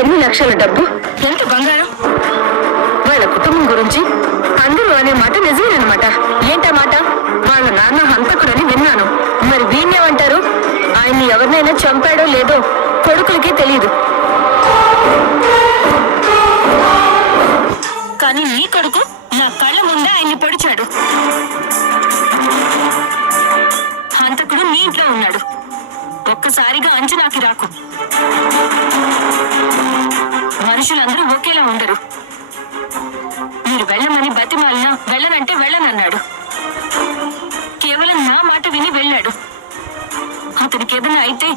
ఎన్ని లక్షల డబ్బు, ఎంత బంగారం, వాళ్ళ కుటుంబం గురించి అందరూ అనే మాట నిజమేనమాట. ఏంటా మాట? వాళ్ళ నాన్న హంతకుడని విన్నాను. మరి వీణ్యమంటారు? ఆయన్ని ఎవరినైనా చంపాడో లేదో కొడుకులకే తెలియదు. కానీ నీ కొడుకు నా కళ్ళ ముందే ఆయన్ని పొడిచాడు. హంతకుడు నీ ఇంట్లో ఉన్నాడు. ఒక్కసారిగా అంచనాకి రాకు. మనుషులందరూ ఒకేలా ఉండరు. మీరు వెళ్ళమని బతిమాలినా వెళ్ళనంటే వెళ్ళనన్నాడు. కేవలం నా మాట విని వెళ్ళాడు. అతనికి ఏదైనా అయితే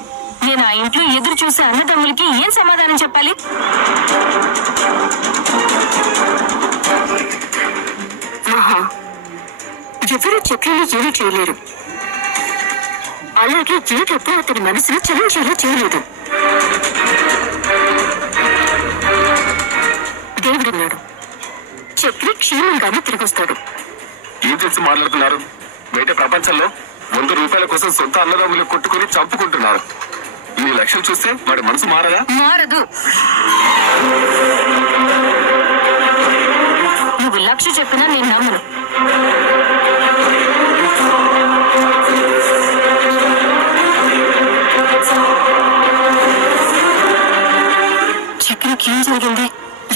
నేను ఆ ఇంట్లో ఎదురు చూసే అన్నదమ్ములకి ఏం సమాధానం చెప్పాలి? ఎవరు చక్రాలు ఏమీ చేయలేరు. అలాగే ఏ డబ్బు అతని మనసును చలించేలా చేయలేదు. దేవుడున్నాడు. చక్రి క్షేమంగానే తిరిగొస్తాడు. ఏం తెలిసి మాట్లాడుతున్నారు? బయట ప్రపంచంలో 100 రూపాయల కోసం సొంత అన్నదమ్ములు కొట్టుకుని చంపుకుంటున్నారు. ఈ లక్ష్యం చూస్తే వాడి మనసు మారదా? మారదు. నువ్వు లక్ష్య చెప్పినా నేను నమ్మను. చక్రికి ఏం జరిగింది?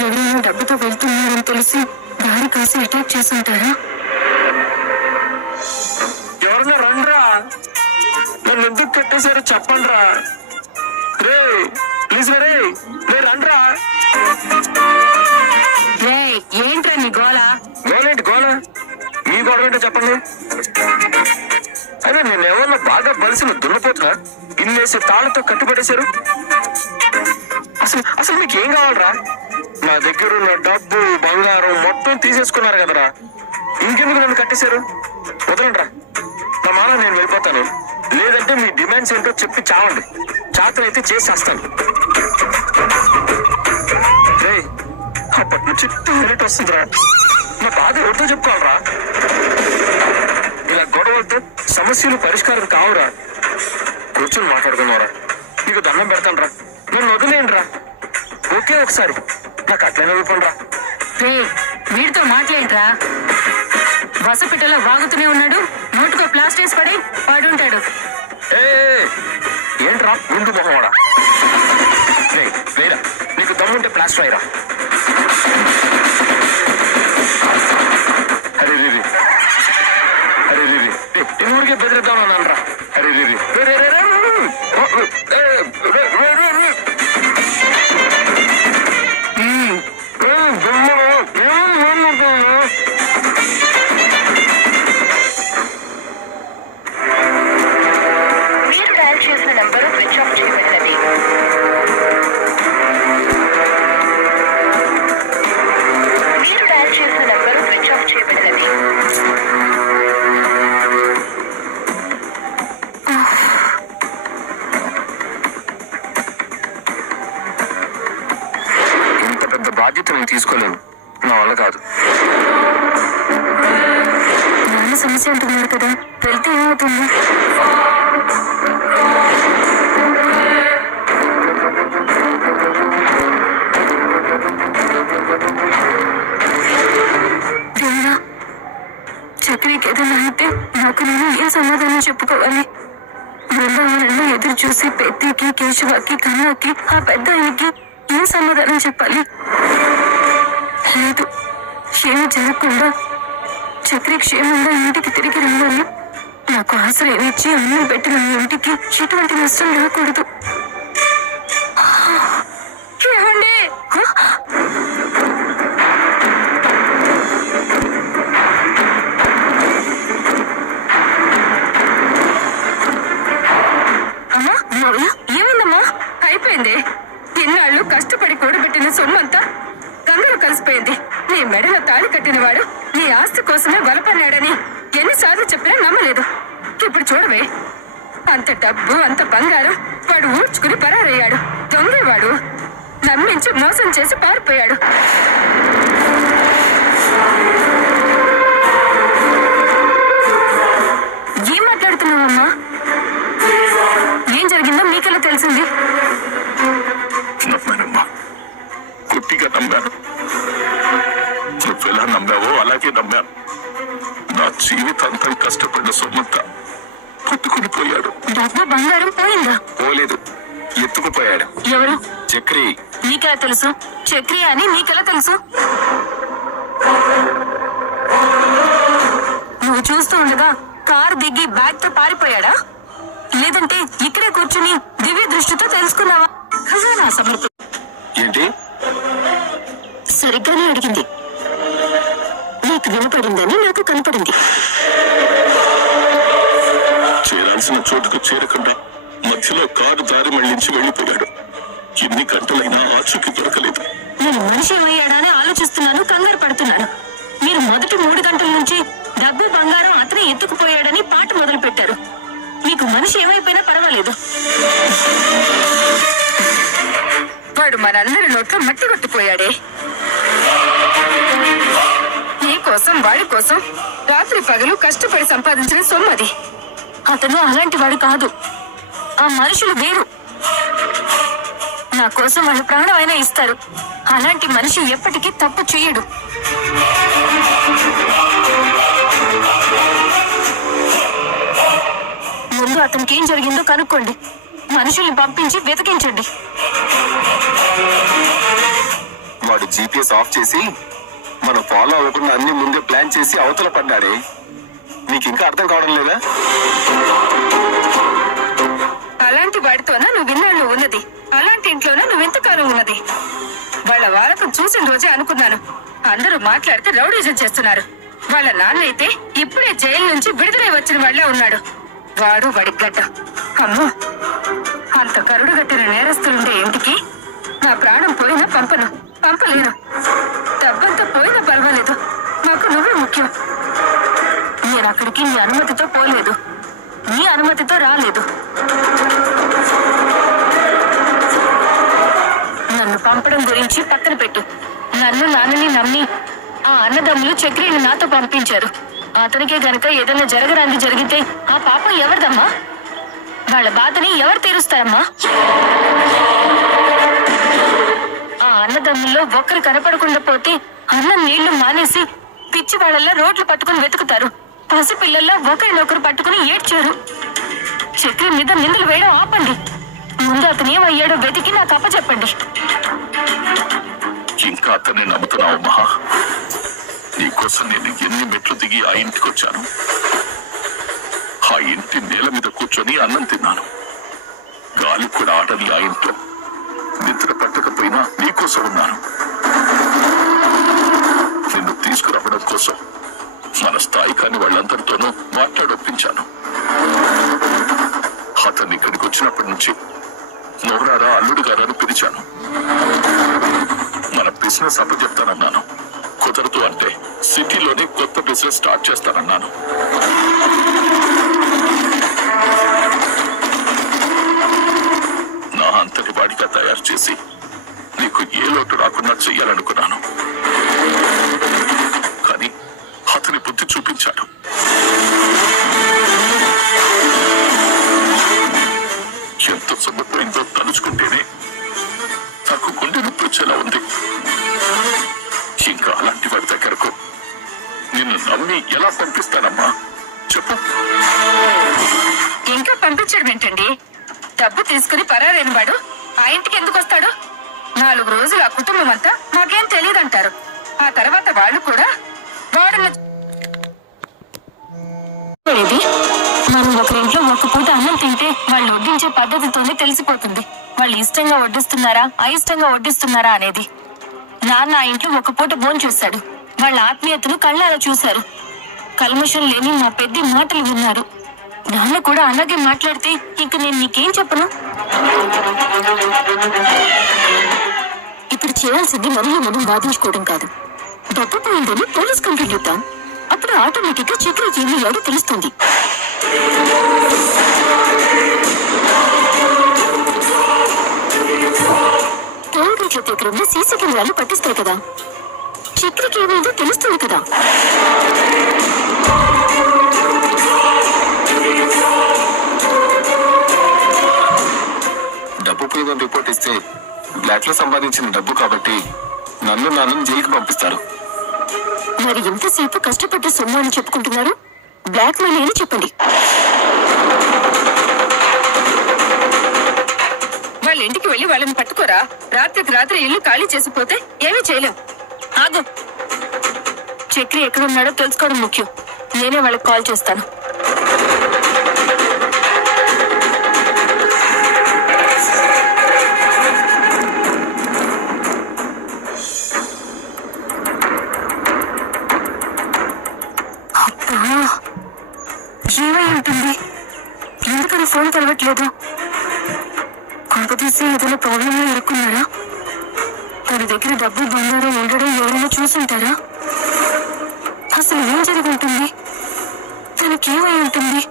ఎవరైనా డబ్బుతో వెళ్తున్నారని తెలిసి దారి కాసి అటాక్ చేస్తుంటారా? ఎవరన్నా రండ్రా, నన్ను ఎందుకు కట్టేశారో చెప్పండి రా. రే ప్లీజ్ రే రండ్రా. ఏంట్రా నీ గోళ? గోలేంటి గోళ? మీ గోడ ఏంటో చెప్పండి. అదే నేను ఏమన్నా బాగా బలిసిన దున్నపోతున్నా? ఇన్నేసి తాళ్ళతో కట్టుబడేశారు. అసలు మీకు ఏం కావాలరా? నా దగ్గర ఉన్న డబ్బు బంగారం మొత్తం తీసేసుకున్నారు కదరా. ఇంకెందుకు నన్ను కట్టేశారు? వదలండి రా. నా మాల నేను వెళ్ళిపోతాను. లేదంటే మీ డిమాండ్స్ ఏంటో చెప్పి చావండి. చాతనైతే చేసేస్తాను. అప్పటి నుంచి టాయిలెట్ వస్తుందిరా. నా బాధ ఎవరితో చెప్పుకోవాలరా? ఇలా గొడవలతో సమస్యలు పరిష్కారం కావురా. కూర్చొని మాట్లాడుకున్నారా? నీకు దండం పెడతాను రా. నేను వదిలేయండి రా. ఓకే ఒకసారి నాకు అట్లనే వెళ్ళిపోండి రా. వీడితో మాట్లాడరా. వసపిట్టలో వాగుతూనే ఉన్నాడు. నోటుకో ప్లాస్టేస్ పడి వాడుంటాడు. ఏంట్రా గుండు మొహవాడా? వేరా, నీకు దమ్ముంటే ప్లాస్టర్ అయ్యరా. అరే రీరి అరే రీరి ఊరికే బెదిరిద్దాం అన్నాను రా. అరే రీరి మీరు డయల్ చేసిన నంబరు స్విచ్ ఆఫ్ చేయబడినది. మీరు డయల్ చేసిన నంబరు స్విచ్ ఆఫ్ చేయబడినది. ఇంత పెద్ద బాధ్యత నేను తీసుకోలేను. నా వల్ల కాదు. నాన్న సమస్య అంటున్నారు కదా, వెళ్తే ఏమవుతుంది? చక్రికి ఏదైనా అయితే నాకు నేను ఏం సమాధానం చెప్పుకోవాలి? బృందావనంలో ఎదురు చూసి పెద్దికి, కేశవకి, కన్నాకి, ఆ పెద్ద ఆయనకి ఏం సమాధానం చెప్పాలి? లేదు, ఏమి జరగకుండా చక్రి క్షేమంగా ఇంటికి తిరిగి రావాలి. నాకు ఆశ్రయం ఇచ్చి అన్నం పెట్టిన ఇంటికి ఎటువంటి నష్టం రాకూడదు. ఏమండి? అమ్మా, ఏమైందమ్మా? అయిపోయింది. ఎన్నాళ్ళు కష్టపడి కూడబెట్టిన సొమ్మంతా గంగలో కలిసిపోయింది. నీ మెడలో తాళి కట్టినవాడు నీ ఆస్తి కోసమే బలపన్నాడని ఎన్నిసార్లు చెప్పినా నమ్మలేదు. ఇప్పుడు చూడవే, అంత డబ్బు, అంత బంగారం వాడు ఊడ్చుకుని పరారయ్యాడు. దొంగవాడు నమ్మించి మోసం చేసి పారిపోయాడు. ఏం మాట్లాడుతున్నావమ్మా? ఏం జరిగిందో మీకెలా తెలిసింది? పూర్తిగా నమ్మాను. నువ్వెలా నమ్మావో అలాగే నమ్మాను. నా జీవితాంతం కష్టపడిన సొమ్మంతా పుట్టుకుని పోయాడు. డబ్బు బంగారం పోయిందా? పోలేదు, ఎత్తుకుపోయాడు. ఎవరు? చక్రి. నీకెలా తెలుసు? చక్రి అని నీకెలా తెలుసు? నువ్వు చూస్తూ ఉండగా కారు దిగి బ్యాగ్ తో పారిపోయాడా, లేదంటే ఇక్కడే కూర్చుని దివ్య దృష్టితో తెలుసుకున్నావా? ఖజానా సమర్పణ. ఏంటి? సరిగ్గానే అడిగింది. నీకు వినపడిందని నాకు కనపడింది. చేరాల్సిన చోటుకు చేరకుండా మధ్యలో కారు దారి మళ్లించి వెళ్లిపోయాడు. ఎన్ని గంటలైనా ఆచూకీ దొరకలేదు. నేను మనిషి ఏమయ్యాడా అని ఆలోచిస్తున్నాను, కంగారు పడుతున్నాను. మీరు మొదటి 3 గంటల నుంచి డబ్బు బంగారం అతనే ఎత్తుకుపోయాడని పాట మొదలు పెట్టారు. మీకు మనిషి ఏమైపోయినా పర్వాలేదు. వాడు మనందరి నోట్లో మట్టి కొట్టిపోయాడే. నీ కోసం వాడి కోసం రాత్రి పగలు కష్టపడి సంపాదించిన సొమ్మది. అతను అలాంటి వాడు కాదు. ఆ మనుషులు వేరు. నా కోసం వాళ్ళు ప్రాణం అయినా ఇస్తారు. అలాంటి మనిషి ఎప్పటికీ తప్పు చేయడు. ముందు అతనికి ఏం జరిగిందో కనుక్కోండి. మనుషుల్ని పంపించి వెతికించండి. వాడు GPS ఆఫ్ చేసి మనం ఫాలో అవ్వకుండా అన్ని ముందే ప్లాన్ చేసి అవతల పడ్డాడే. నీకు ఇంకా అర్థం కావడం లేదా? అలాంటి వాడితోనా నువ్వు విన్నాళ్ళు ఉన్నది? అలాంటి ఇంట్లోనా నువ్వు ఎంతకాలం ఉన్నది? వాళ్ళ వారకం చూసిన రోజే అనుకున్నాను, అందరూ మాట్లాడితే రౌడీజం చేస్తున్నారు. వాళ్ళ నాన్న అయితే ఇప్పుడే జైలు నుంచి విడుదలై వచ్చిన వాళ్ళే ఉన్నాడు. వాడు వాడి గడ్డ. అమ్మో, అంత కరుడు గట్టిన నేరస్తులుండే ఇంటికి నా ప్రాణం పోయినా పంపలేను. డబ్బంతా పోయినా పర్వాలేదు, నాకు నువ్వే ముఖ్యం. నేను అక్కడికి నీ అనుమతితో పోలేదు, నీ అనుమతితో రాలేదు. నన్ను పంపడం గురించి పక్కన పెట్టు. నన్ను నాన్నని నమ్మి ఆ అన్నదమ్ములు చక్రిని నాతో పంపించారు. అతనికే గనక ఏదైనా జరగరాంది జరిగితే ఆ పాపం ఎవరిదమ్మా? వాళ్ళ బాధని ఎవరు తీరుస్తారమ్మా? ఆ అన్నదమ్ముల్లో ఒక్కరు కనపడకుండా పోతే అన్నం నీళ్లు మానేసి పిచ్చి వాళ్ళల్లో రోడ్లు పట్టుకుని వెతుకుతారు. పసిపిల్లల్లో ఒకరినొకరు పట్టుకుని ఏడ్చారు. చక్రి మీద నిందలు వేయడం ఆపండి. ముందు అతను ఏమయ్యాడో వెతికి నాకు అప్పచెప్పండి. ఇంకా అతన్ని నమ్ముతున్నావు మహా? నీకోసం నేను ఎన్ని మెట్లు దిగి ఆ ఇంటికి వచ్చాను. ఆ ఇంటి నేల మీద కూర్చొని అన్నం తిన్నాను. గాలి కూడా ఆడని ఆ ఇంట్లో నిద్ర పట్టకపోయినా నీకోసం ఉన్నాను. నిన్ను తీసుకురావడం కోసం మన స్థాయి కాని వాళ్ళందరితోనూ మాట్లాడొప్పించాను. అతన్ని ఇక్కడికి వచ్చినప్పటి నుంచి నోరారా అల్లుడు గారని పిలిచాను. మన బిజినెస్ అప్పచెప్తానన్నాను. కుదరదు అంటే సిటీలోనే కొత్త బిజినెస్ స్టార్ట్ చేస్తానన్నాను. నా అంతటి వాడిగా తయారు చేసి నీకు ఏ లోటు రాకుండా చెయ్యాలనుకున్నాను. కానీ అతని బుద్ధి చూపించాడు. ఎంత సొమ్ముపోయిందో తలుచుకుంటేనే నాకు గుండె నొప్పి వచ్చేలా ఉంది. ఇంకా అలాంటి వాడి దగ్గరకు నిన్ను నమ్మి ఎలా పంపిస్తానమ్మా చెప్పు? ఇంకా పంపించడం ఏంటండి? డబ్బు తీసుకుని పరారైన వాడు ఆ ఇంటికి ఎందుకు వస్తాడు? 4 రోజులు ఆ కుటుంబం అంతా మాకేం తెలియదంటారు. ఆ తర్వాత వాళ్ళు కూడా వాడును. మనం ఒకరింట్లో ఒక పూట అన్నం తింటే వాళ్ళు వడ్డించే పద్ధతితోనే తెలిసిపోతుంది వాళ్ళు ఇష్టంగా వడ్డిస్తున్నారా అయిష్టంగా వడ్డిస్తున్నారా అనేది. నాన్న ఆ ఇంట్లో ఒక పూట భోజనం చూశాడు. వాళ్ళ ఆత్మీయతను కళ్ళారా చూశారు. కల్మషం లేని మా పెద్ద మాటలు విన్నారు. నాన్న కూడా అలాగే మాట్లాడితే ఇంక నేను నీకేం చెప్పను? ఇప్పుడు చేయాల్సింది మరియు మనం వాదించుకోవడం కాదు. డబ్బు పోయిందని పోలీస్ కంప్లైంట్ ఇద్దాం. అప్పుడు ఆటోమేటిక్ గా చక్రి ఏమయ్యాడో తెలుస్తుంది. టోల్ గేట్ల దగ్గర ఉన్న సీసీ కెమెరాలు పట్టిస్తాయి కదా, చక్రికి ఏమైందో తెలుస్తుంది కదా. డబ్బు పోయిందని రిపోర్ట్ ఇస్తే బ్లాక్ లో సంపాదించిన డబ్బు కాబట్టి నన్ను నాన్నని జైలుకి పంపిస్తారు. మరి ఇంతసేపు కష్టపడ్డ సొమ్ము అని చెప్పుకుంటున్నారు, బ్లాక్ మనీ అని చెప్పండి. వాళ్ళ ఇంటికి వెళ్ళి వాళ్ళని పట్టుకోరా. రాత్రికి రాత్రి ఇల్లు ఖాళీ చేసిపోతే ఏమీ చేయలేం. ఆగు, చక్రి ఎక్కడున్నాడో తెలుసుకోవడం ముఖ్యం. నేనే వాళ్ళకి కాల్ చేస్తాను. ఏమై ఉంటుంది? ఎందుకని ఫోన్ కలవట్లేదు? కొంపతీసి ఏదైనా ప్రాబ్లంలో ఇరుక్కున్నారా? తన దగ్గర డబ్బు బంగారం ఉండడం ఎవరైనా చూసుంటారా? అసలు ఏం జరిగి ఉంటుంది? తనకేమై ఉంటుంది?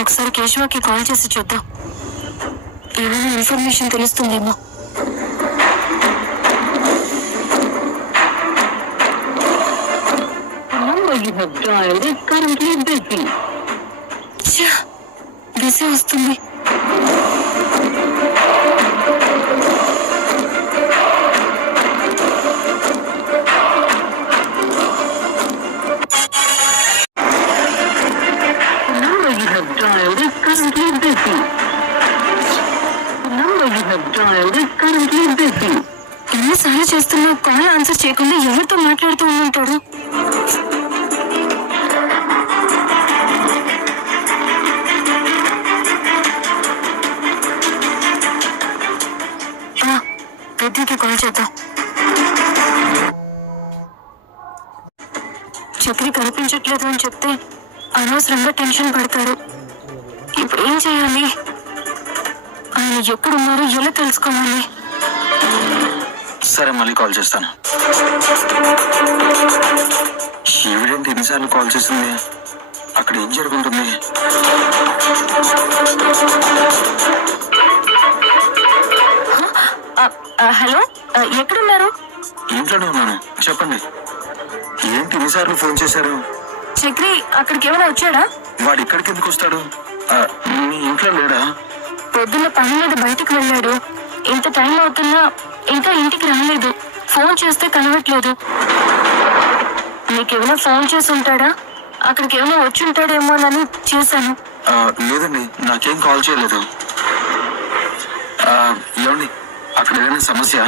ఒకసారి కేశవకి కాల్ చేసి చూద్దాం, ఏమైనా ఇన్ఫర్మేషన్ తెలుస్తుందేమో. బిజీ వస్తుంది. ఎన్నిసార్లు చేస్తున్నా కాల్ ఆన్సర్ చేయకుండా ఎవరితో మాట్లాడుతూ ఉంటాడు? పెద్దకి కాల్ చేద్దాం. చక్రి కనిపించట్లేదు అని చెప్తే అనవసరంగా టెన్షన్ పడతారు. ఇప్పుడు ఏం చేయాలి? ఆయన ఎక్కడున్నారో ఎలా తెలుసుకోవాలి? సరే, మళ్ళీ కాల్ చేస్తాను. ఈవిడేంటి ఎన్నిసార్లు కాల్ చేసింది? అక్కడ ఏం జరుగుతుంది? హలో, ఎక్కడున్నారు? ఇంట్లోనే ఉన్నాను, చెప్పండి. ఏంటి ఎన్నిసార్లు ఫోన్ చేశారు? చక్రి అక్కడికి ఏమైనా వచ్చాడా? వాడు ఇక్కడికి ఎందుకు వస్తాడు? మీ ఇంట్లో లేడా? పొద్దున్న పని మీద బయటకు వెళ్ళాడు. ఇంత టైం అవుతున్నా ఇంకా ఇంటికి రాలేదు. ఫోన్ చేస్తే కలవట్లేదు. నీకేమైనా ఫోన్ చేసి ఉంటాడా? అక్కడికి ఏమైనా వచ్చి ఉంటాడేమోనని చేశాను. లేదండి, నాకేం కాల్ చేయలేదు. ఏమండి, అక్కడ ఏదైనా సమస్య?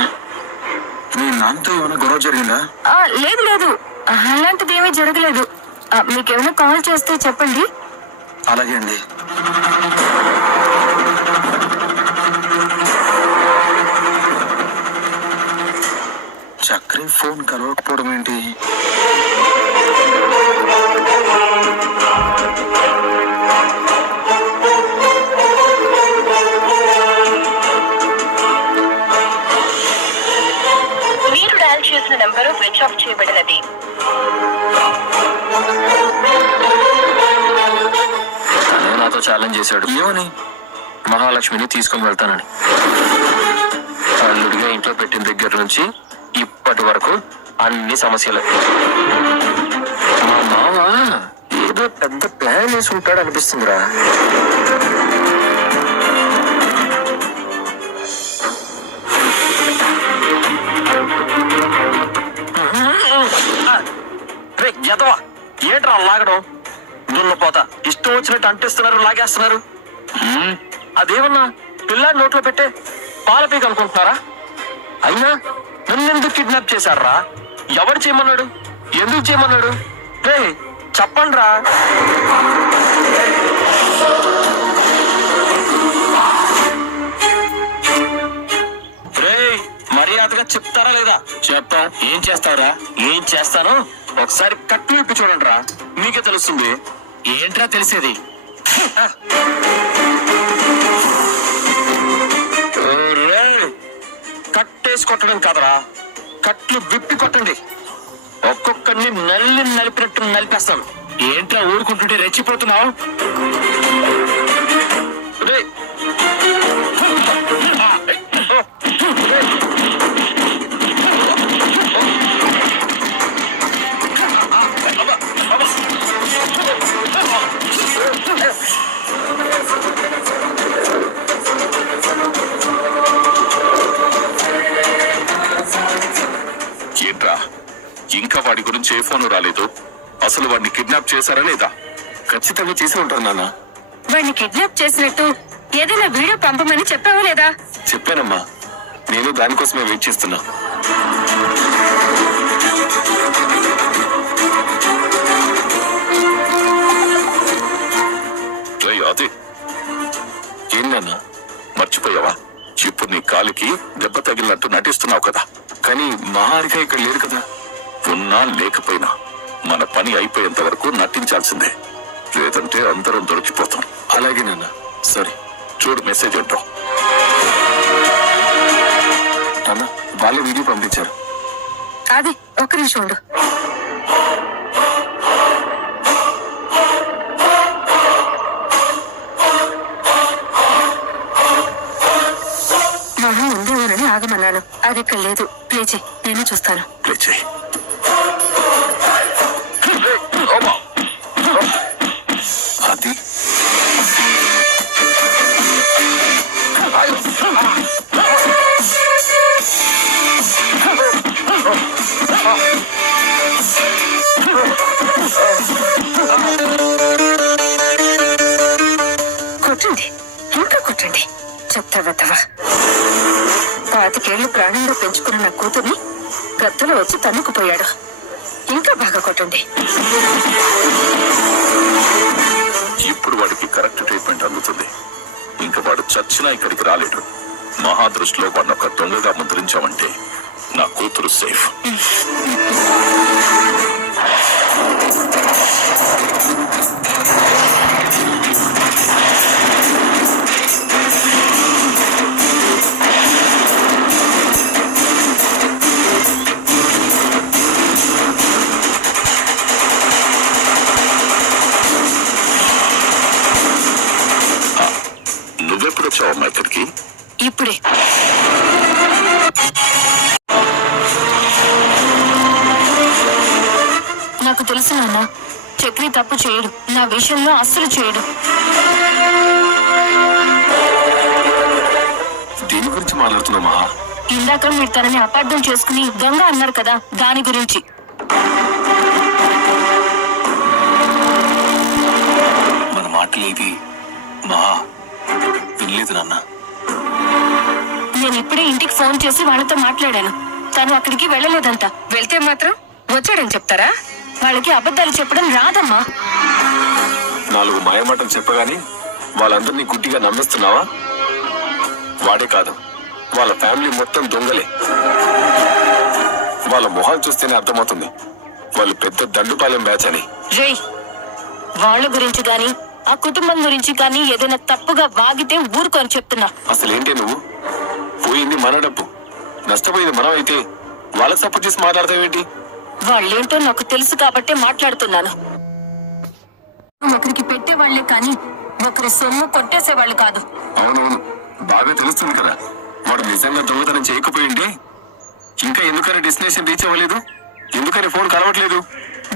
మీ నాన్నతో ఏమైనా గొడవ జరిగిందా? లేదు లేదు, అలాంటిది ఏమీ జరగలేదు. మీకేమైనా కాల్ చేస్తే చెప్పండి. అలాగే అండి. చక్రి ఫోన్ కలవకపోవడం ఏంటి? మీరు డయల్ చేసిన నంబరు స్విచ్ ఆఫ్ చేయబడినది. తనే నాతో ఛాలెంజ్ చేశాడు. ఏమని? మహాలక్ష్మిని తీసుకొని వెళ్తానని. అల్లుడిగా ఇంట్లో పెట్టిన దగ్గర నుంచి ఇప్పటి వరకు అన్ని సమస్యలే. మా మామ ఏదో పెద్ద ప్లాన్ వేసి ఉంటాడు అనిపిస్తుందిరా. ఏంట్రా లాగడం? దున్నపోతా ఇష్టం వచ్చినట్టు అంటిస్తున్నారు, లాగేస్తున్నారు. అదేమన్నా పిల్లాడి నోట్లో పెట్టే పాలపీక అనుకుంటున్నారా? అయినా నన్ను ఎందుకు కిడ్నాప్ చేశారా? ఎవరు చేయమన్నాడు? ఎందుకు చేయమన్నాడు? రే చెప్పండి రా. రే మర్యాదగా చెప్తారా లేదా? చెప్తా. ఏం చేస్తారా? ఏం చేస్తాను ఒకసారి కట్టు విప్పి చూడండి రా, మీకే తెలుస్తుంది. ఏంట్రా తెలిసేది? కట్టేసి కొట్టడం కాదరా, కట్లు విప్పి కొట్టండి. ఒక్కొక్కరిని నలిపినట్టు నలిపేస్తాను. ఏంట్రా ఊరుకుంటుంటే రెచ్చిపోతున్నావు? నుంచి ఏ ఫోన్ రాలేదు. అసలు వాడిని కిడ్నాప్ చేశారా లేదా? ఖచ్చితంగా చేసి ఉంటారు నాన్న. వాడిని కిడ్నాప్ చేసినట్టు ఏదైనా వీడియో పంపమని చెప్పావా లేదా? చెప్పానమ్మా, నేను దానికోసమే వెయిట్ చేస్తున్నా. అది ఏంటన్నా? మర్చిపోయావా? ఇప్పుడు నీ కాలికి దెబ్బ తగిలినట్టు నటిస్తున్నావు కదా. కానీ మహారిక ఇక్కడ లేరు కదా. ఉన్నా లేకపోయినా మన పని అయిపోయేంత వరకు నటించాల్సిందే, లేదంటే అందరం దొరికిపోతాం. అలాగే నాన్న. సరే చూడు మెసేజ్ ఏంటో. నాన్న, వాళ్ళు వీడియో పంపించారు. అది ఒక్క నిమిషం ఉండు. మహా ఉండేవారని ఆగమన్నాను. అది ఇక్కడ లేదు. ప్లే చేయి, నేను చూస్తాను. ప్లే చేయి. అది కొట్టండి, ఇంకా కొట్టండి. చెప్తావా? 25 ప్రాణంలో పెంచుకున్న నా కూతుర్ని గద్దలో వచ్చి తన్నుకుపోయాడు. ఇంకా బాగా కొట్టండి. ఇప్పుడు వాడికి కరెక్ట్ ట్రీట్మెంట్ అందుతుంది. ఇంకా వాడు చచ్చినా ఇక్కడికి రాలేడు. మహాదృష్టిలో వాడిని ఒక దొంగగా ముద్రించామంటే నా కూతురు సేఫ్. నువ్వెప్పుడు వచ్చావమ్మా ఇక్కడికి? ఇప్పుడే. నాకు తెలుసు నాన్న, చక్రి తప్పు చేయడు. నా విషయంలో అస్సలు చేయడు. దేని గురించి మాట్లాడుతున్నావు మహా? ఇందాక మీరు తనని అపార్థం చేసుకుని దొంగ అన్నారు కదా, దాని గురించి. మన మాటలేవి మహా వినలేదు నాన్న. నేను ఇప్పుడే ఇంటికి ఫోన్ చేసి వాళ్ళతో మాట్లాడాను. తను అక్కడికి వెళ్ళలేదంట. వెళ్తే మాత్రం వచ్చాడని చెప్తారా? వాళ్ళకి అబద్ధాలు చెప్పడం రాదమ్మా. 4 మాయమాటలు చెప్పగానే వాళ్ళందరినీ గుడ్డిగా నమ్మిస్తున్నావా? వాడే కాదు, వాళ్ళ ఫ్యామిలీ మొత్తం దొంగలే. వాళ్ళ మొహాలు చూస్తేనే అర్థమవుతుంది వాళ్ళు పెద్ద దండుపాలెం బ్యాచ్ అని. రేయ్, వాళ్ళ గురించి గాని ఆ కుటుంబం గురించి కానీ ఏదైనా తప్పుగా వాగితే ఊరుకొని చెప్తున్నా. అసలేంటే నువ్వు? పోయింది మన డబ్బు, నష్టపోయింది మనం అయితే వాళ్ళకి సపోర్ట్ చేసి మాట్లాడతావేంటి? వాళ్ళేంటో నాకు తెలుసు కాబట్టే మాట్లాడుతున్నాను. ఒకరికి పెట్టేవాళ్లే కానీ ఒకరి సొమ్ము కొట్టేసేవాళ్ళు కాదు. అవునవును, బాగా తెలుస్తుంది కదా. వాడు నిజంగా దొంగతనం చేయకపోయింది ఇంకా ఎందుకని డెస్టినేషన్ రీచ్ అవ్వలేదు? ఎందుకని ఫోన్ కలవట్లేదు?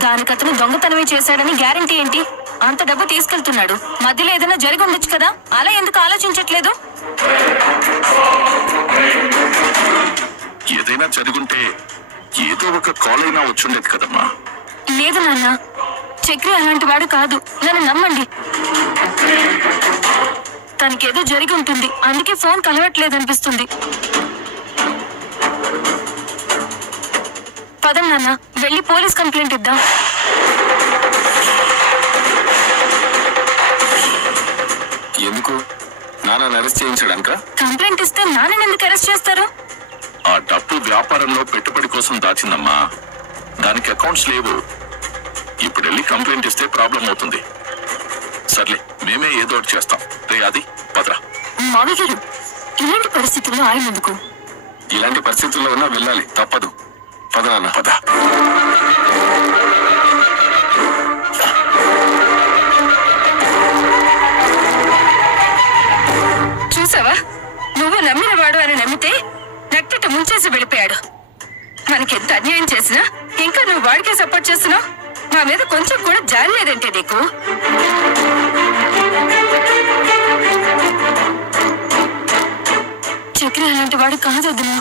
దానికి అతను దొంగతనమే చేశాడని గ్యారంటీ ఏంటి? అంత డబ్బు తీసుకెళ్తున్నాడు, మధ్యలో ఏదైనా జరిగి ఉండొచ్చు కదా. అలా ఎందుకు ఆలోచించట్లేదు? ఏదైనా జరుగుంటే ఏదో ఒక కాల్ అయినా వచ్చుండేది కదమ్మా. లేదు నాన్న, చక్రి అలాంటి వాడు కాదు. నన్ను నమ్మండి. తనకేదో జరిగి ఉంటుంది, అందుకే ఫోన్ కలవట్లేదు అనిపిస్తుంది. పదం నాన్న, వెళ్ళి పోలీస్ కంప్లైంట్ ఇద్దాం. ఎందుకు? నాన్న అరెస్ట్ చేయించడానిక? కంప్లైంట్ ఇస్తే నాన్న ఎందుకు అరెస్ట్ చేస్తారు? ఆ డబ్బు వ్యాపారంలో పెట్టుబడి కోసం దాచిందమ్మా. దానికి అకౌంట్స్ లేవు. ఇప్పుడు వెళ్ళి కంప్లైంట్ ఇస్తే ప్రాబ్లం అవుతుంది. సర్లే, మేమే ఏదో ఒకటి చేస్తాం. రే అది పదరా. మావి గారు, ఇలాంటి పరిస్థితుల్లో ఆయన ఎందుకు? ఇలాంటి పరిస్థితుల్లో ఉన్నా వెళ్ళాలి, తప్పదు. పద నాన్న, పద. చూసావా, నువ్వు నమ్మినవాడు అని నమ్మితే నట్టట ముంచేసి వెళ్ళిపోయాడు. మనకెంత అన్యాయం చేసినా ఇంకా నువ్వు వాడికే సపోర్ట్ చేస్తున్నావు. మా మీద కొంచెం కూడా జాలి లేదంటే నీకు? చక్రి అలాంటి వాడు కాదు వదినా.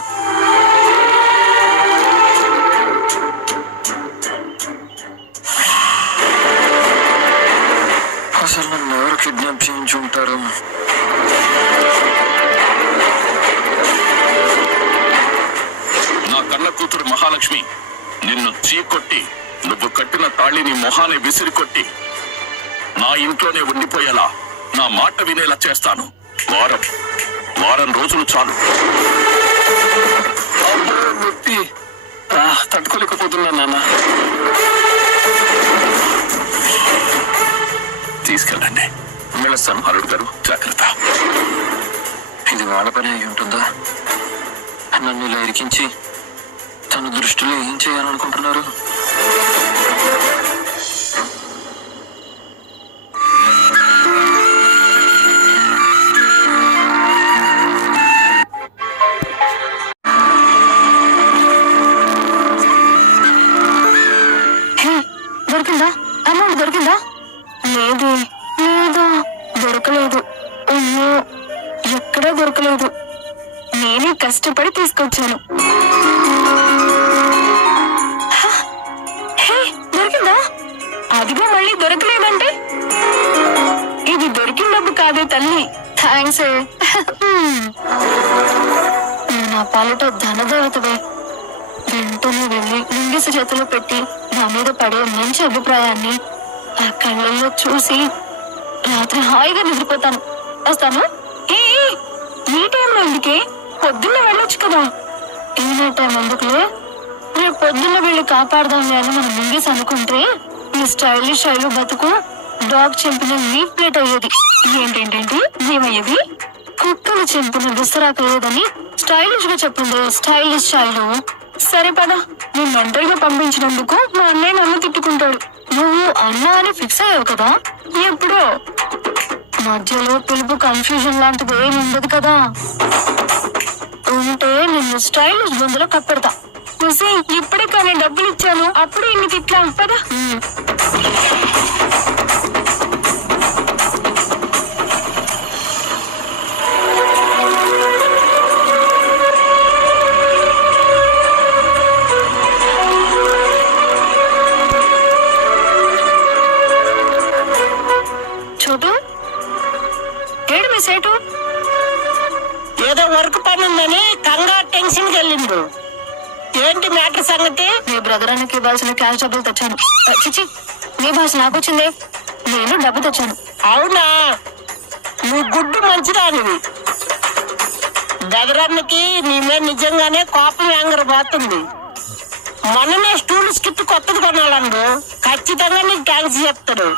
కిడ్నాప్ చేయించి ఉంటారు. నా కన్న కూతురు మహాలక్ష్మి నిన్ను చీకొట్టి నువ్వు కట్టిన తాళిని మొహాన్ని విసిరికొట్టి నా ఇంట్లోనే ఉండిపోయేలా నా మాట వినేలా చేస్తాను. వారం రోజులు చాలు. నొప్పి తట్టుకోలేకపోతున్నా నాన్న. తీసుకెళ్ళండి. వెళ్ళొస్తాను. అల్లుడు గారు జాగ్రత్త. ఇది వాళ్ళ పని అయి ఉంటుందా? నన్ను ఇలా ఇరికించి తన దృష్టిలో ఏం చేయాలనుకుంటున్నారు? దొరికిందా? అమౌంట్ దొరికిందా? లేదు లేదు, దొరకలేదు. అయ్యో, ఎక్కడా దొరకలేదు. నేనే కష్టపడి తీసుకొచ్చాను. దొరికిందా? అదిగో మళ్ళీ దొరకలేదంటే ఇది దొరికిన డబ్బు కాదే తల్లి. థ్యాంక్స్. నా పాలట ధనదేవతవే. వెంటనే వెళ్ళి ముంగిసి చేతిలో పెట్టి నా మీద పడే మంచి అభిప్రాయాన్ని ఆ కళ్ళల్లో చూసి రాత్రి హాయిగా నిద్రపోతాను. వస్తాను. ఈ టైంలో ఎందుకే? పొద్దున్న వెళ్ళొచ్చు కదా. ఈ టైం ఎందుకులే? రేపు పొద్దున్న వెళ్ళి కాపాడదాం అని మనం ముంగేసి అనుకుంటే ఈ స్టైలిష్ స్టైల్ బతుకు డాగ్ చెంపిన లీఫ్ ప్లేట్ అయ్యేది. ఏంటేంటేంటి ఏమయ్యేది? కుక్కలు చెంపిన విసరాకయ్యేదని స్టైలిష్ గా చెప్పింది. Stylish style. సరే పద, నేను మెంటల్గా పంపించినందుకు మా అన్నయ్య నన్ను తిట్టుకుంటాడు. నువ్వు అన్నా అని ఫిక్స్ అయ్యావు కదా. ఎప్పుడో మధ్యలో పిలుపు కన్ఫ్యూజన్ లాంటిది ఏమి ఉండదు కదా. ఉంటే నిన్ను స్టైలిష్ బొందులో కప్పెడతా. చూసి ఇప్పుడే కానీ డబ్బులు ఇచ్చాను, అప్పుడే ఇన్ని తిట్లా. పదా ఏదో వర్క్ పని ఉందని కంగా టెన్షన్ వెళ్ళిండు. ఏంటి మ్యాటర్ సంగతి? మీ బ్రదర్ అన్నకి ఇవ్వాల్సిన క్యాష్ డబ్బులు తెచ్చాను. చిచి, నీ భాష నాకు వచ్చిందే. నేను డబ్బు తెచ్చాను. అవునా? నీ గుడ్డు మంచిదానివి. బ్రదర్కి నీ మీద నిజంగానే కోపం యాంగర్ పోతుంది. మొన్ననే స్టూల్ స్కిట్ కొత్తది కొనాలండు. ఖచ్చితంగా నీకు థ్యాంక్స్ చెప్తాడు.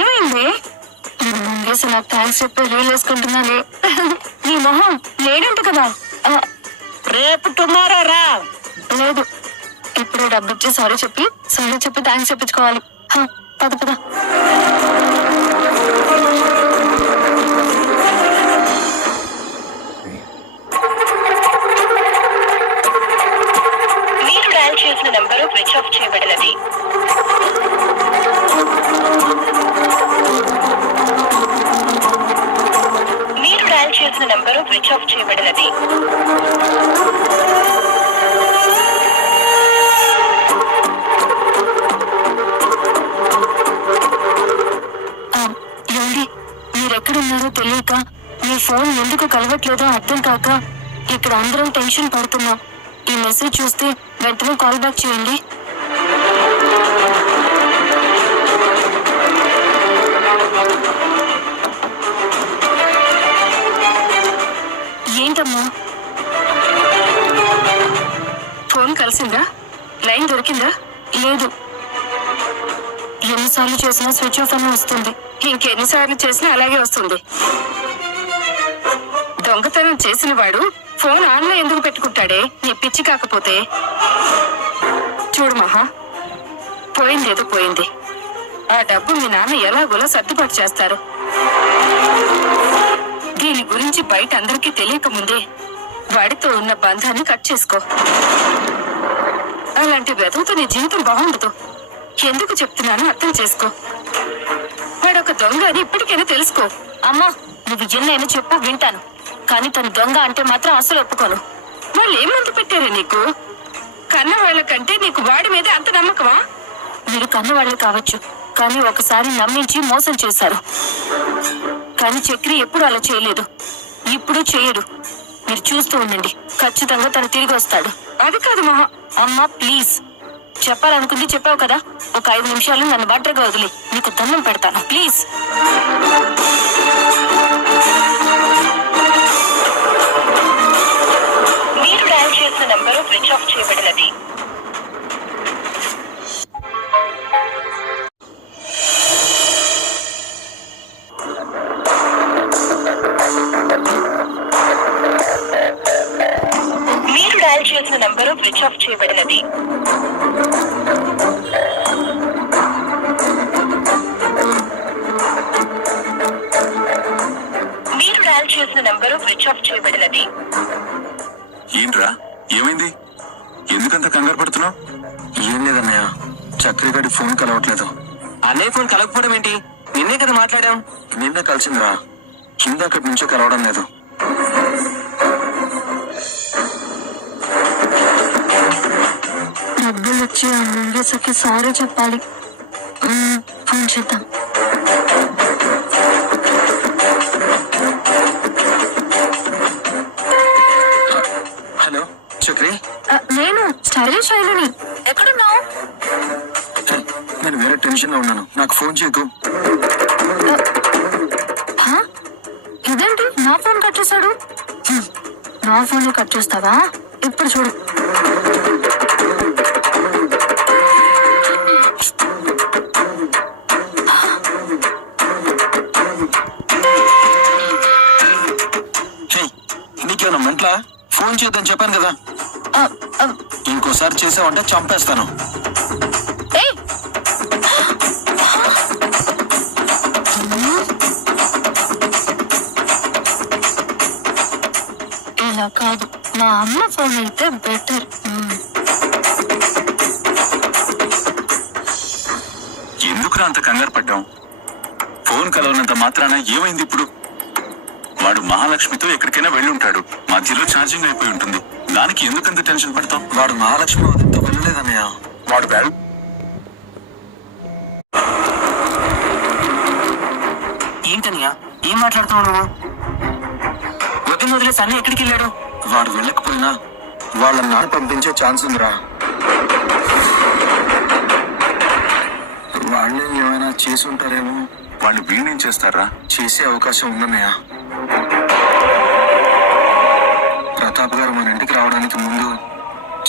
ఏమైంది? ముంగేసి నాకు థ్యాంక్స్ చెప్పి రీల్ వేసుకుంటున్నానే. నీ మొహం లేడంట కదా. రేపు టుమారో రా. లేదు, ఇప్పుడే డబ్బు ఇచ్చి సారీ చెప్పి థ్యాంక్స్ చెప్పించుకోవాలి. పద పద. మీరు డయల్ చేసిన నంబరు స్విచ్ ఆఫ్ చేయబడినది. మీరు డయల్ చేసిన నంబరు స్విచ్ ఆఫ్ చేయబడినది. మీరెక్కడున్నారో తెలియక, మీ ఫోన్ ఎందుకు కలవట్లేదో అర్థం కాక ఇక్కడ అందరం టెన్షన్ పడుతున్నాం. ఈ మెసేజ్ చూస్తే వెంటనే కాల్ బ్యాక్ చేయండి. ఏంటమ్మా, ఫోన్ కలిసిందా? లైన్ దొరికిందా? లేదు. ఎన్నిసార్లు చేసినా స్విచ్ ఆఫ్ అని వస్తుంది. ఇంకెన్నిసార్లు చేసినా అలాగే వస్తుంది. దొంగతనం చేసిన వాడు ఫోన్ ఆన్లో ఎందుకు పెట్టుకుంటాడే? నీ పిచ్చి కాకపోతే. చూడు మహా, పోయిందేదో పోయింది. ఆ డబ్బు మీ నాన్న ఎలాగోలా సర్దుబాటు చేస్తారు. దీని గురించి బయట అందరికీ తెలియక ముందే వాడితో ఉన్న బంధాన్ని కట్ చేసుకో. అలాంటి వెధవతో నీ జీవితం బాగుండదు. ఎందుకు చెప్తున్నానో అర్థం చేసుకో. వాడొక దొంగ అని ఇప్పటికైనా తెలుసుకో. అమ్మా నువ్వు ఎన్నైనా చెప్పు వింటాను, కానీ తను దొంగ అంటే మాత్రం అసలు ఒప్పుకోను. వాళ్ళు ఏం మందు పెట్టారు నీకు? కన్న వాళ్ళకంటే నీకు వాడి మీద అంత నమ్మకమా? మీరు కన్నవాళ్ళు కావచ్చు, కానీ ఒకసారి నమ్మించి మోసం చేశారు. కానీ చక్రి ఎప్పుడు అలా చేయలేదు, ఇప్పుడు చేయడు. మీరు చూస్తూ ఉండండి, ఖచ్చితంగా తను తిరిగి వస్తాడు. అది కాదు మహా. అమ్మా ప్లీజ్, చెప్పాలనుకుంది చెప్పావు కదా, ఒక 5 నిమిషాలు నన్ను బట్టగా వదిలి నీకు దండం పెడతాను ప్లీజ్. మీరు డయల్ చేసిన నంబరు స్విచ్ ఆఫ్ చేయబడినది. మీరు డయల్ చేసిన నంబరు స్విచ్ ఆఫ్ చేయబడినది. మీరు డయల్ చేసిన నంబరు స్విచ్ ఆఫ్ చేయబడినది. ఏంట్రా ఏమైంది? ఎందుకంత కంగారు పడుతున్నావు? ఏం లేదన్నయ్య, చక్రి గడి ఫోన్ కలవట్లేదు. అన్నయ్య ఫోన్ కలవకపోవడం ఏంటి? నిన్నే కదా మాట్లాడాం. నిన్నే కలిసిందిరా, కింద అక్కడి నుంచో కలవడం లేదు. డబ్బులు వచ్చి ఆ ముంగేసకి సారీ చెప్పాలి. ఫోన్ చేద్దాం. హలో చక్రి, నేను స్టైలిష్ శైలిని. ఎక్కడున్నావు? నేను వేరే టెన్షన్ లో ఉన్నాను, నాకు ఫోన్ చేయకు. ఇదేంటి నా ఫోన్ కట్ చేశాడు? నా ఫోన్ కట్ చేస్తావా? ఇప్పుడు చూడు. నీకేమన్నా మెంట్లా? ఫోన్ చేద్దాం చెప్పాను కదా. ఇంకోసారి చేసావంటే చంపేస్తాను. ఇలా కాదు, మా అమ్మ ఫోన్ అయితే బెటర్. ఎందుకురా అంత కంగారు పడ్డాం? ఫోన్ కలవనంత మాత్రాన ఏమైంది ఇప్పుడు? వాడు మహాలక్ష్మితో ఎక్కడికైనా వెళ్ళి ఉంటాడు, మధ్యలో ఛార్జింగ్ అయిపోయి ఉంటుంది. దానికి ఎందుకంత టెన్షన్ పడతాం? వాడు మహాలక్ష్మి వదిలితో వెళ్ళలేదన్నయ్య. వాడు వెళ్ళు. ఏంటన్నయ్య ఏం మాట్లాడుతున్నావు నువ్వు? వదిన వదిలేసి అన్న ఎక్కడికి వెళ్ళాడు? వాడు వెళ్ళకపోయినా వాళ్ళ నాన్న పంపించే ఛాన్స్ ఉందిరా. వాళ్ళు ఏమైనా చేసి ఉంటారేమో. వాళ్ళు వీణేం చేస్తారా? చేసే అవకాశం ఉందన్నయ్య. ప్రతాప్ గారు మన ఇంటికి రావడానికి ముందు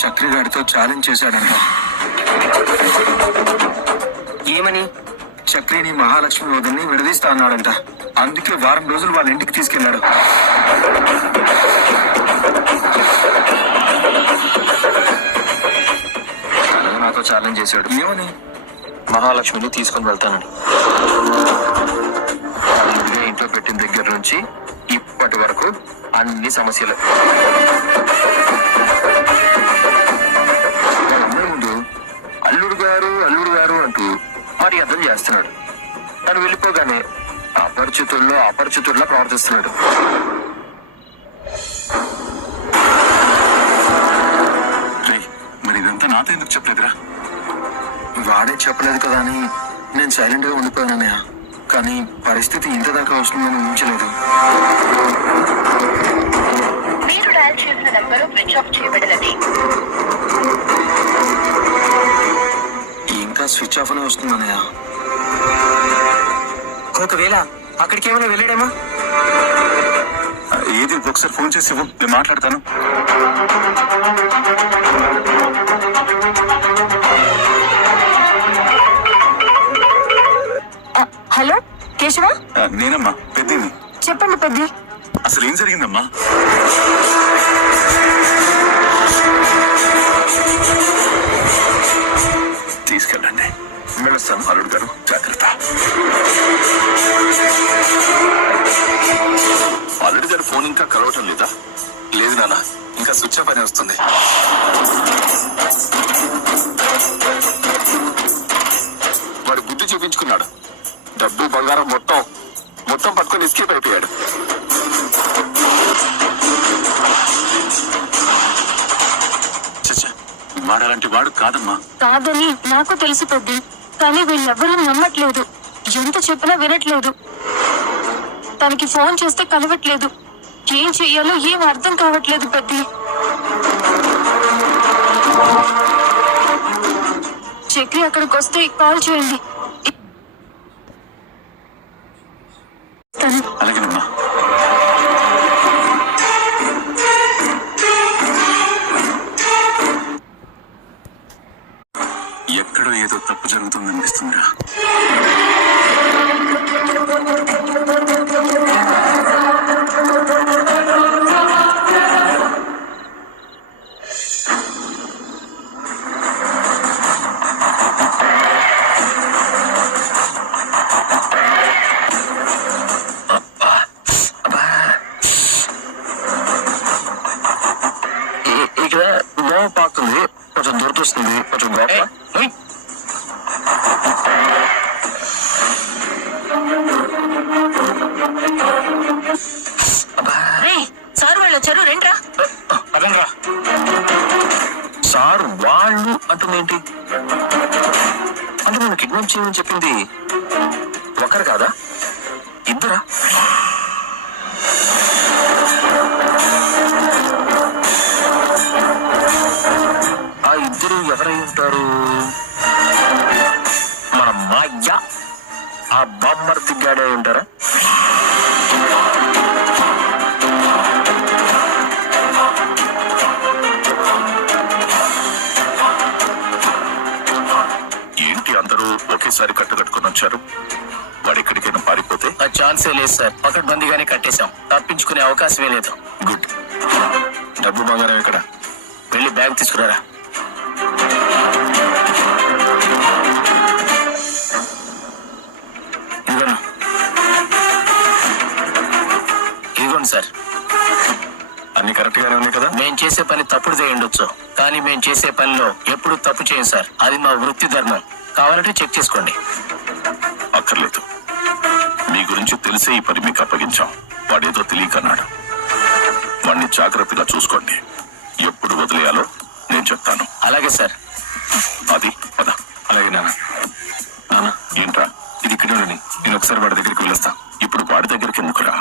చక్రి గారితో ఛాలెంజ్ చేశాడంట. ఏమని? చక్రిని మహాలక్ష్మి వదిని విడదీస్తా అన్నాడంట. అందుకే వారం రోజులు వాళ్ళ ఇంటికి తీసుకెళ్లాడు. నాతో ఛాలెంజ్ చేశాడు. ఏమని? మహాలక్ష్మిని తీసుకొని వెళ్తానని. ఇంట్లో పెట్టిన దగ్గర నుంచి ఇప్పటి వరకు అన్ని సమస్యలు. అమ్మాయి ముందు అల్లుడు గారు అంటూ మర్యాదలు చేస్తున్నాడు. తను వెళ్ళిపోగానే అపరిచితుల్లో ప్రవర్తిస్తున్నాడు. మరి ఇదంతా నాతో ఎందుకు చెప్పలేదురా? వాడే చెప్పలేదు కదా అని నేను సైలెంట్ గా ఉండిపోయానన్నయ్య. కానీ పరిస్థితి ఇంత దాకా వస్తుందని ఊహించలేదు. మీరు డయల్ చేసిన నంబరు స్విచ్ ఆఫ్ చేయబడినది. ఇంకా స్విచ్ ఆఫ్ అనే వస్తుందన్నయ్య. ఒకవేళ అక్కడికి ఏమైనా వెళ్ళాడేమో. ఏది ఒకసారి ఫోన్ చేసి ఇవ్వు, నేను మాట్లాడతాను. హలో కేశవ, నేనమ్మా పెద్దిని. చెప్పండి పెద్ది. అసలు ఏం జరిగిందమ్మా? తీసుకెళ్ళండి. వెళ్ళొస్తాను అల్లుడు గారు, జాగ్రత్త. అల్లుడు గారు ఫోన్ ఇంకా కలవటం లేదా? లేదు నాన్న, ఇంకా స్విచ్ ఆఫ్ అని వస్తుంది. వాడు బుద్ధి చూపించుకున్నాడు. డబ్బు బంగారం మొత్తం మొత్తం పట్టుకొని ఎస్కేప్ అయిపోయాడు. చచ్చా, వాడాలంటే వాడు కాదమ్మా. కాదని నాకు తెలుసు పెద్ది, కానీ వీళ్ళెవ్వరూ నమ్మట్లేదు. ఎంత చెప్పినా వినట్లేదు. తనకి ఫోన్ చేస్తే కలవట్లేదు. ఏం చెయ్యాలో ఏం అర్థం కావట్లేదు పెద్ది. చక్రి అక్కడికి వస్తే కాల్ చేయండి. అలాగేనమ్మా. ఎక్కడో ఏదో తప్పు జరుగుతుందనిపిస్తుందిరా. ఇక్కడ దోమ పాకుతుంది, కొంచెం దొరుకుతుంది, కొంచెం గొప్ప. సార్ వాళ్ళు వచ్చారు, రెండ్రా. అదనరా సార్ వాళ్ళు అంటుందేంటి? అంటే నేను కిడ్నాప్ చేయమని చెప్పింది ఒకరు కాదా, ఇద్దరా? ఆ ఇద్దరు ఎవరై ఉంటారు? మన మాయ్య ఆ బామ్మర్తి గాడే ఉంటారా? ఏంటి అందరూ ఒకేసారి కట్టుకట్టుకుని వచ్చారు? వాడు ఎక్కడికైనా పారిపోతే? ఆ ఛాన్సే లేదు సార్. పకడ్బందీగానే కట్టేశాం, తప్పించుకునే అవకాశమే లేదు. గుడ్. డబ్బు బంగారం ఎక్కడ? వెళ్ళి బ్యాగ్ తీసుకురారా. ఇదిగోండి సార్. అన్ని కరెక్ట్ గానే ఉన్నాయి కదా? మేం చేసే పని తప్పుడు చేయండొచ్చు, కానీ మేం చేసే పనిలో ఎప్పుడు తప్పు చేయం సార్. అది మా వృత్తి ధర్మం. కావాలంటే చెక్ చేసుకోండి. అక్కర్లేదు, మీ గురించి తెలిసే ఈ పని మీకు అప్పగించాం. వాడేదో తెలియకన్నాడు. వాడిని జాగ్రత్తగా చూసుకోండి. ఎప్పుడు వదిలేయాలో నేను చెప్తాను. అలాగే సార్. అది పద. అలాగే నాన్న. నాన్న ఏంట్రా? ఇది ఇక్కడ ఉండని, నేను ఒకసారి వాడి దగ్గరికి వెళ్ళొస్తా. ఇప్పుడు వాడి దగ్గరికి ఎందుకురా?